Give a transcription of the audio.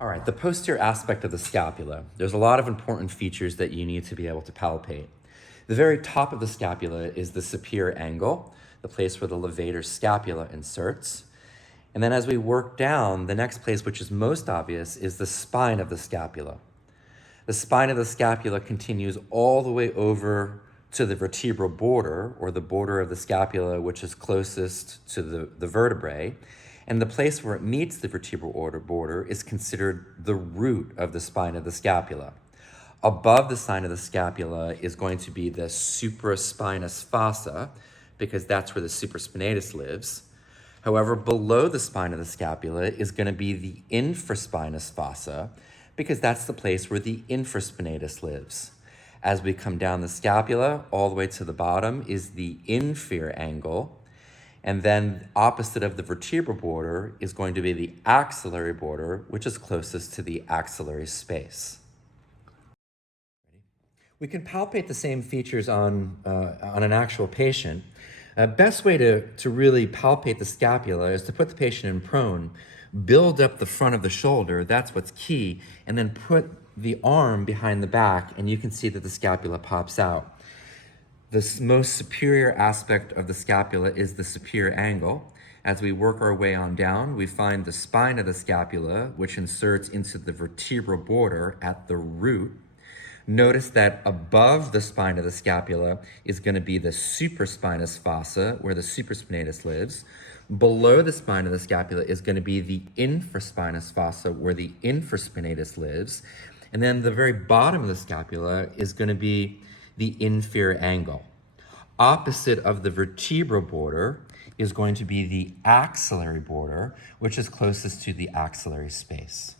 All right, the posterior aspect of the scapula. There's a lot of important features that you need to be able to palpate. The very top of the scapula is the superior angle, the place where the levator scapula inserts. And then as we work down, the next place, which is most obvious, is the spine of the scapula. The spine of the scapula continues all the way over to the vertebral border, or the border of the scapula, which is closest to the vertebrae. And the place where it meets the vertebral border is considered the root of the spine of the scapula. Above the spine of the scapula is going to be the supraspinous fossa, because that's where the supraspinatus lives. However, below the spine of the scapula is going to be the infraspinous fossa, because that's the place where the infraspinatus lives. As we come down the scapula, all the way to the bottom is the inferior angle, and then opposite of the vertebral border is going to be the axillary border, which is closest to the axillary space. We can palpate the same features on an actual patient. Best way to really palpate the scapula is to put the patient in prone, build up the front of the shoulder, that's what's key, and then put the arm behind the back, and you can see that the scapula pops out. The most superior aspect of the scapula is the superior angle. As we work our way on down, we find the spine of the scapula, which inserts into the vertebral border at the root. Notice that above the spine of the scapula is going to be the supraspinous fossa, where the supraspinatus lives. Below the spine of the scapula is going to be the infraspinous fossa, where the infraspinatus lives. And then the very bottom of the scapula is going to be the inferior angle. Opposite of the vertebral border is going to be the axillary border, which is closest to the axillary space.